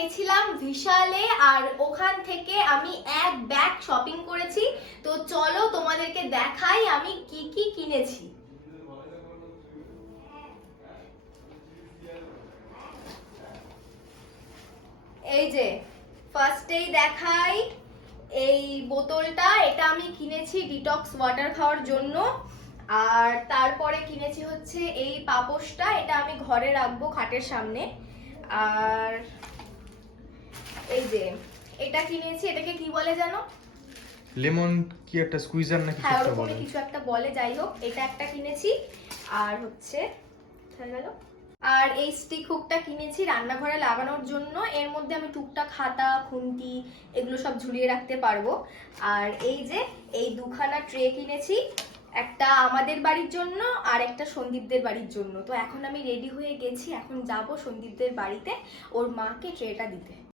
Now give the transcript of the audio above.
গেছিলাম বিশালে, আর ওখান থেকে আমি এক ব্যাগ শপিং করেছি। তো চলো তোমাদেরকে দেখাই আমি কি কি কিনেছি। এই যে ফার্স্টেই দেখাই এই বোতলটা, এটা আমি কিনেছি ডিটক্স ওয়াটার খাওয়ার জন্য। আর তারপরে কিনেছি হচ্ছে এই পাপোশটা, এটা আমি ঘরে রাখবো খাটের সামনে। আর এই যে এটা কিনেছি, এটাকে কি বলে জানো? লেমন কি একটা স্কুইজার নাকি হ্যাঁ, কিছু একটা ওরকমই বলে। কিছু একটা বলে, যাই হোক এটা একটা কিনেছি। আর হচ্ছে হয়ে গেল। আর এই স্টিক হুকটা কিনেছি রান্নাঘরে লাগানোর জন্য, এর মধ্যে আমি টুকটাক খাতা খুন্তি এগুলো সব ঝুলিয়ে রাখতে পারবো। আর এই যে এই দুখানা ট্রে কিনেছি, একটা আমাদের বাড়ির জন্য আর একটা সন্দীপদের বাড়ির জন্য। তো এখন আমি রেডি হয়ে গেছি, এখন যাব সন্দীপদের বাড়িতে ওর মাকে ট্রেটা দিতে।